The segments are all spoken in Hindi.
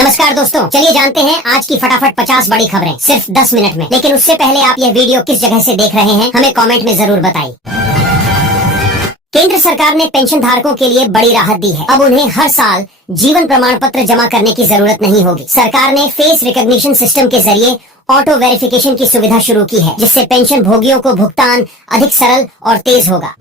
नमस्कार दोस्तों, चलिए जानते हैं आज की फटाफट 50 बड़ी खबरें सिर्फ 10 मिनट में। लेकिन उससे पहले आप यह वीडियो किस जगह से देख रहे हैं हमें कमेंट में जरूर बताइए। केंद्र सरकार ने पेंशन धारकों के लिए बड़ी राहत दी है। अब उन्हें हर साल जीवन प्रमाण पत्र जमा करने की जरूरत नहीं होगी। सरकार ने फेस रिकॉग्निशन सिस्टम के जरिए ऑटो वेरिफिकेशन की सुविधा शुरू की है, जिससे पेंशन भोगियों को भुगतान अधिक सरल और तेज होगा।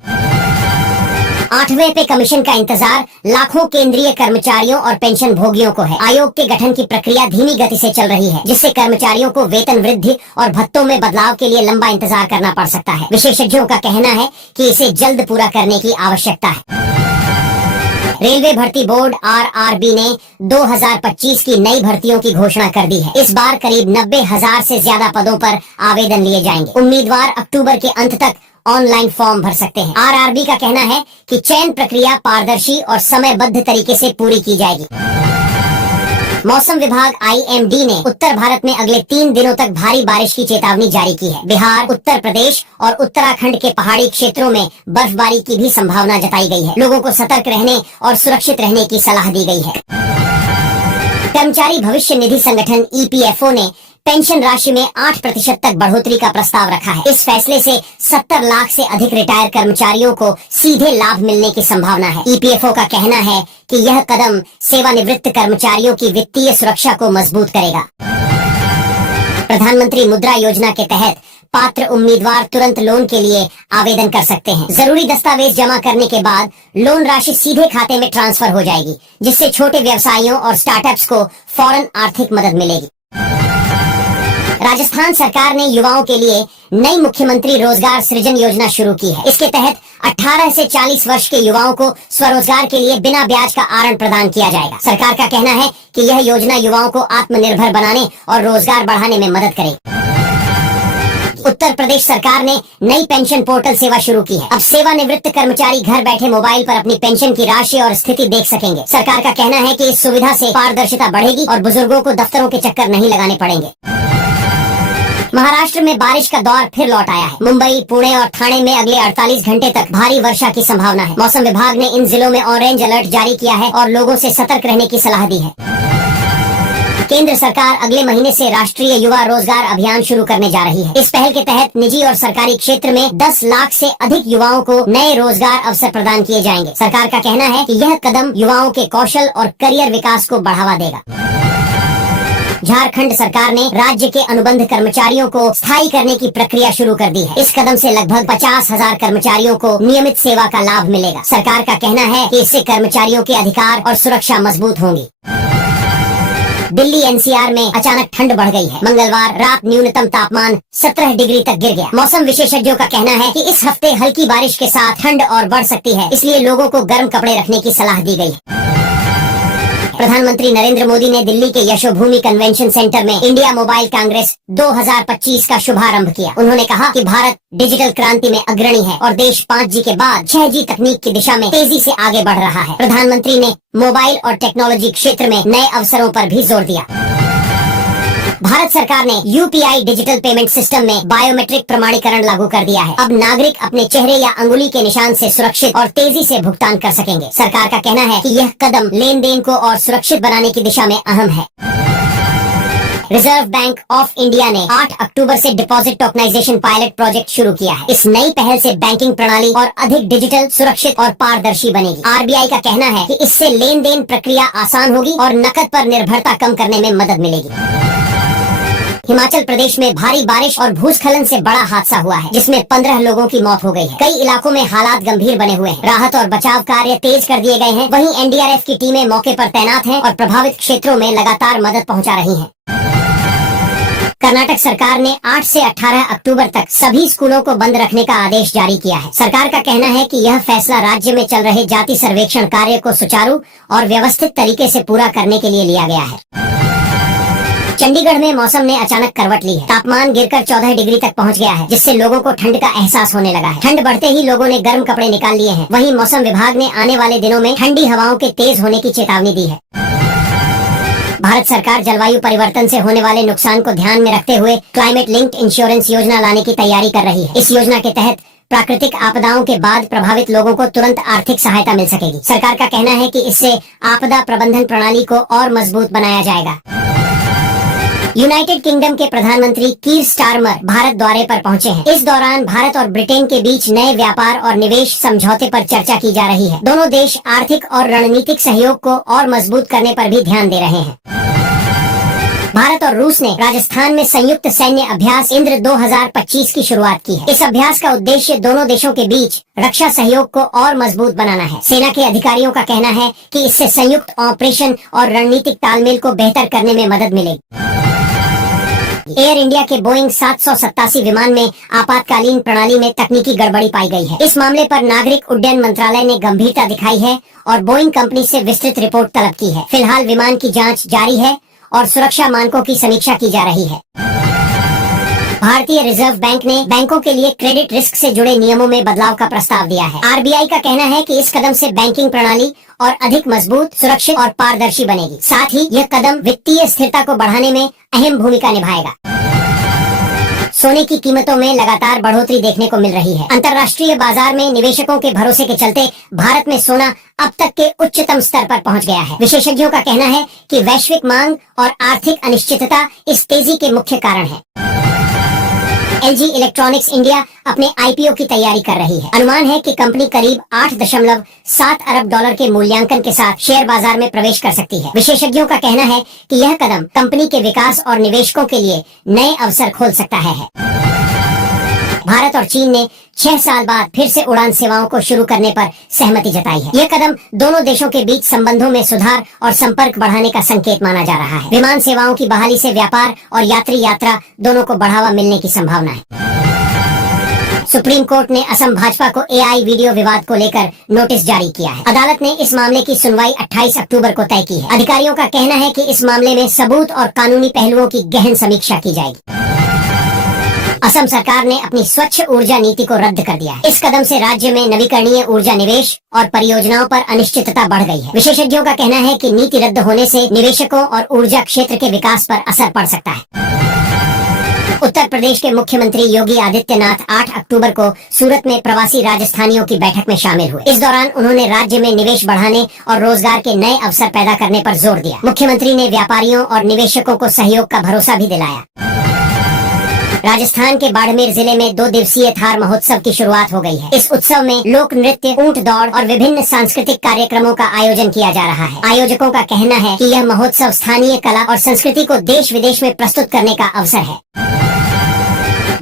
8वें पे कमीशन का इंतजार लाखों केंद्रीय कर्मचारियों और पेंशन भोगियों को है। आयोग के गठन की प्रक्रिया धीमी गति से चल रही है, जिससे कर्मचारियों को वेतन वृद्धि और भत्तों में बदलाव के लिए लंबा इंतजार करना पड़ सकता है। विशेषज्ञों का कहना है कि इसे जल्द पूरा करने की आवश्यकता है। रेलवे भर्ती बोर्ड आरआरबी ने 2025 की नई भर्तियों की घोषणा कर दी है। इस बार करीब 90,000 से ज्यादा पदों पर आवेदन लिए जाएंगे। उम्मीदवार अक्टूबर के अंत तक ऑनलाइन फॉर्म भर सकते हैं। आरआरबी का कहना है कि चयन प्रक्रिया पारदर्शी और समयबद्ध तरीके से पूरी की जाएगी। मौसम विभाग आईएमडी ने उत्तर भारत में अगले 3 दिनों तक भारी बारिश की चेतावनी जारी की है। बिहार, उत्तर प्रदेश और उत्तराखंड के पहाड़ी क्षेत्रों में बर्फबारी की भी संभावना जताई गई है। लोगों को सतर्क रहने और सुरक्षित रहने की सलाह दी गई है। कर्मचारी भविष्य निधि संगठन ईपीएफओ ने पेंशन राशि में 8% तक बढ़ोतरी का प्रस्ताव रखा है। इस फैसले से 70 लाख से अधिक रिटायर कर्मचारियों को सीधे लाभ मिलने की संभावना है। ईपीएफओ का कहना है कि यह कदम सेवानिवृत्त कर्मचारियों की वित्तीय सुरक्षा को मजबूत करेगा। प्रधानमंत्री मुद्रा योजना के तहत पात्र उम्मीदवार तुरंत लोन के लिए आवेदन कर सकते हैं। जरूरी दस्तावेज जमा करने के बाद लोन राशि सीधे खाते में ट्रांसफर हो जाएगी, जिससे छोटे व्यवसायियों और स्टार्टअप्स को फौरन आर्थिक मदद मिलेगी। राजस्थान सरकार ने युवाओं के लिए नई मुख्यमंत्री रोजगार सृजन योजना शुरू की है। इसके तहत 18 से 40 वर्ष के युवाओं को स्वरोजगार के लिए बिना ब्याज का ऋण प्रदान किया जाएगा। सरकार का कहना है कि यह योजना युवाओं को आत्मनिर्भर बनाने और रोजगार बढ़ाने में मदद करेगी। उत्तर प्रदेश सरकार ने नई पेंशन पोर्टल सेवा शुरू की है। अब सेवानिवृत्त कर्मचारी घर बैठे मोबाइल पर अपनी पेंशन की राशि और स्थिति देख सकेंगे। सरकार का कहना है कि इस सुविधा से पारदर्शिता बढ़ेगी और बुजुर्गों को दफ्तरों के चक्कर नहीं लगाने पड़ेंगे। महाराष्ट्र में बारिश का दौर फिर लौट आया है। मुंबई, पुणे और ठाणे में अगले 48 घंटे तक भारी वर्षा की संभावना है। मौसम विभाग ने इन जिलों में ऑरेंज अलर्ट जारी किया है और लोगों से सतर्क रहने की सलाह दी है। केंद्र सरकार अगले महीने से राष्ट्रीय युवा रोजगार अभियान शुरू करने जा रही है। इस पहल के तहत निजी और सरकारी क्षेत्र में 10 लाख से अधिक युवाओं को नए रोजगार अवसर प्रदान किए जाएंगे। सरकार का कहना है कि यह कदम युवाओं के कौशल और करियर विकास को बढ़ावा देगा। झारखंड सरकार ने राज्य के अनुबंध कर्मचारियों को स्थायी करने की प्रक्रिया शुरू कर दी है। इस कदम से लगभग 50,000 कर्मचारियों को नियमित सेवा का लाभ मिलेगा। सरकार का कहना है कि इससे कर्मचारियों के अधिकार और सुरक्षा मजबूत होंगी। दिल्ली एनसीआर में अचानक ठंड बढ़ गई है। मंगलवार रात न्यूनतम तापमान 17 डिग्री तक गिर गया। मौसम विशेषज्ञों का कहना है कि इस हफ्ते हल्की बारिश के साथ ठंड और बढ़ सकती है, इसलिए लोगों को गर्म कपड़े रखने की सलाह दी गई है। प्रधानमंत्री नरेंद्र मोदी ने दिल्ली के यशोभूमि कन्वेंशन सेंटर में इंडिया मोबाइल कांग्रेस 2025 का शुभारंभ किया। उन्होंने कहा कि भारत डिजिटल क्रांति में अग्रणी है और देश 5G के बाद 6G तकनीक की दिशा में तेजी से आगे बढ़ रहा है। प्रधानमंत्री ने मोबाइल और टेक्नोलॉजी क्षेत्र में नए अवसरों पर भी जोर दिया। भारत सरकार ने यूपीआई डिजिटल पेमेंट सिस्टम में बायोमेट्रिक प्रमाणीकरण लागू कर दिया है। अब नागरिक अपने चेहरे या अंगुली के निशान से सुरक्षित और तेजी से भुगतान कर सकेंगे। सरकार का कहना है कि यह कदम लेन देन को और सुरक्षित बनाने की दिशा में अहम है। रिजर्व बैंक ऑफ इंडिया ने 8 अक्टूबर से डिपॉजिट टोकनाइजेशन पायलट प्रोजेक्ट शुरू किया है। इस नई पहल से बैंकिंग प्रणाली और अधिक डिजिटल, सुरक्षित और पारदर्शी बनेगी। आरबीआई का कहना है कि इससे लेन देन प्रक्रिया आसान होगी और नकद पर निर्भरता कम करने में मदद मिलेगी। हिमाचल प्रदेश में भारी बारिश और भूस्खलन से बड़ा हादसा हुआ है, जिसमें 15 लोगों की मौत हो गई है। कई इलाकों में हालात गंभीर बने हुए हैं। राहत और बचाव कार्य तेज कर दिए गए हैं। वहीं एनडीआरएफ की टीमें मौके पर तैनात हैं और प्रभावित क्षेत्रों में लगातार मदद पहुंचा रही हैं। कर्नाटक सरकार ने 8 से 18 अक्टूबर तक सभी स्कूलों को बंद रखने का आदेश जारी किया है। सरकार का कहना है कि यह फैसला राज्य में चल रहे जाति सर्वेक्षण कार्य को सुचारू और व्यवस्थित तरीके से पूरा करने के लिए लिया गया है। चंडीगढ़ में मौसम ने अचानक करवट ली है। तापमान गिरकर 14 डिग्री तक पहुंच गया है, जिससे लोगों को ठंड का एहसास होने लगा है। ठंड बढ़ते ही लोगों ने गर्म कपड़े निकाल लिए हैं। वहीं मौसम विभाग ने आने वाले दिनों में ठंडी हवाओं के तेज होने की चेतावनी दी है। भारत सरकार जलवायु परिवर्तन से होने वाले नुकसान को ध्यान में रखते हुए क्लाइमेट लिंक्ड इंश्योरेंस योजना लाने की तैयारी कर रही है। इस योजना के तहत प्राकृतिक आपदाओं के बाद प्रभावित लोगों को तुरंत आर्थिक सहायता मिल सकेगी। सरकार का कहना है कि इससे आपदा प्रबंधन प्रणाली को और मजबूत बनाया जाएगा। यूनाइटेड किंगडम के प्रधानमंत्री कीर स्टारमर भारत दौरे पर पहुंचे हैं। इस दौरान भारत और ब्रिटेन के बीच नए व्यापार और निवेश समझौते पर चर्चा की जा रही है। दोनों देश आर्थिक और रणनीतिक सहयोग को और मजबूत करने पर भी ध्यान दे रहे हैं। भारत और रूस ने राजस्थान में संयुक्त सैन्य अभ्यास इंद्र 2025 की शुरुआत की है। इस अभ्यास का उद्देश्य दोनों देशों के बीच रक्षा सहयोग को और मजबूत बनाना है। सेना के अधिकारियों का कहना है कि इससे संयुक्त ऑपरेशन और रणनीतिक तालमेल को बेहतर करने में मदद मिलेगी। एयर इंडिया के बोइंग 787 विमान में आपातकालीन प्रणाली में तकनीकी गड़बड़ी पाई गई है। इस मामले पर नागरिक उड्डयन मंत्रालय ने गंभीरता दिखाई है और बोइंग कंपनी से विस्तृत रिपोर्ट तलब की है। फिलहाल विमान की जांच जारी है और सुरक्षा मानकों की समीक्षा की जा रही है। भारतीय रिजर्व बैंक ने बैंकों के लिए क्रेडिट रिस्क से जुड़े नियमों में बदलाव का प्रस्ताव दिया है। आरबीआई का कहना है कि इस कदम से बैंकिंग प्रणाली और अधिक मजबूत, सुरक्षित और पारदर्शी बनेगी। साथ ही यह कदम वित्तीय स्थिरता को बढ़ाने में अहम भूमिका निभाएगा। सोने की कीमतों में लगातार बढ़ोतरी देखने को मिल रही है। अंतर्राष्ट्रीय बाजार में निवेशकों के भरोसे के चलते भारत में सोना अब तक के उच्चतम स्तर पर पहुंच गया है। विशेषज्ञों का कहना है कि वैश्विक मांग और आर्थिक अनिश्चितता इस तेजी के मुख्य कारण है। एलजी इलेक्ट्रॉनिक्स इंडिया अपने आईपीओ की तैयारी कर रही है। अनुमान है कि कंपनी करीब 8.7 अरब डॉलर के मूल्यांकन के साथ शेयर बाजार में प्रवेश कर सकती है। विशेषज्ञों का कहना है कि यह कदम कंपनी के विकास और निवेशकों के लिए नए अवसर खोल सकता है। भारत और चीन ने 6 साल बाद फिर से उड़ान सेवाओं को शुरू करने पर सहमति जताई है। यह कदम दोनों देशों के बीच संबंधों में सुधार और संपर्क बढ़ाने का संकेत माना जा रहा है। विमान सेवाओं की बहाली से व्यापार और यात्री यात्रा दोनों को बढ़ावा मिलने की संभावना है। सुप्रीम कोर्ट ने असम भाजपा को एआई वीडियो विवाद को लेकर नोटिस जारी किया है। अदालत ने इस मामले की सुनवाई 28 अक्टूबर को तय की है। अधिकारियों का कहना है कि इस मामले में सबूत और कानूनी पहलुओं की गहन समीक्षा की जाएगी। असम सरकार ने अपनी स्वच्छ ऊर्जा नीति को रद्द कर दिया है। इस कदम से राज्य में नवीकरणीय ऊर्जा निवेश और परियोजनाओं पर अनिश्चितता बढ़ गई है। विशेषज्ञों का कहना है कि नीति रद्द होने से निवेशकों और ऊर्जा क्षेत्र के विकास पर असर पड़ सकता है। उत्तर प्रदेश के मुख्यमंत्री योगी आदित्यनाथ 8 अक्टूबर को सूरत में प्रवासी राजस्थानियों की बैठक में शामिल हुए। इस दौरान उन्होंने राज्य में निवेश बढ़ाने और रोजगार के नए अवसर पैदा करने पर जोर दिया। मुख्यमंत्री ने व्यापारियों और निवेशकों को सहयोग का भरोसा भी दिलाया। राजस्थान के बाड़मेर जिले में 2 दिवसीय थार महोत्सव की शुरुआत हो गई है। इस उत्सव में लोक नृत्य, ऊंट दौड़ और विभिन्न सांस्कृतिक कार्यक्रमों का आयोजन किया जा रहा है। आयोजकों का कहना है कि यह महोत्सव स्थानीय कला और संस्कृति को देश विदेश में प्रस्तुत करने का अवसर है।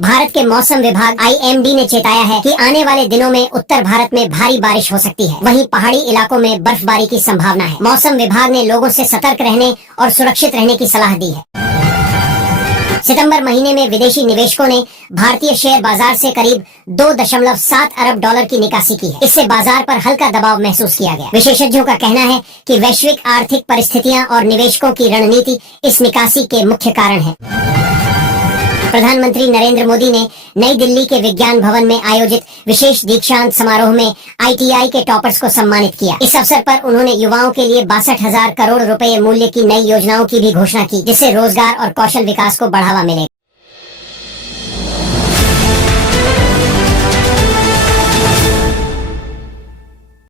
भारत के मौसम विभाग आईएमडी ने चेताया है कि आने वाले दिनों में उत्तर भारत में भारी बारिश हो सकती है। वहीं पहाड़ी इलाकों में बर्फबारी की संभावना है। मौसम विभाग ने लोगों से सतर्क रहने और सुरक्षित रहने की सलाह दी है। सितंबर महीने में विदेशी निवेशकों ने भारतीय शेयर बाजार से करीब 2.7 अरब डॉलर की निकासी की है। इससे बाजार पर हल्का दबाव महसूस किया गया। विशेषज्ञों का कहना है कि वैश्विक आर्थिक परिस्थितियां और निवेशकों की रणनीति इस निकासी के मुख्य कारण है। प्रधानमंत्री नरेंद्र मोदी ने नई दिल्ली के विज्ञान भवन में आयोजित विशेष दीक्षांत समारोह में आईटीआई के टॉपर्स को सम्मानित किया। इस अवसर पर उन्होंने युवाओं के लिए 62,000 करोड़ रुपए मूल्य की नई योजनाओं की भी घोषणा की, जिससे रोजगार और कौशल विकास को बढ़ावा मिलेगा।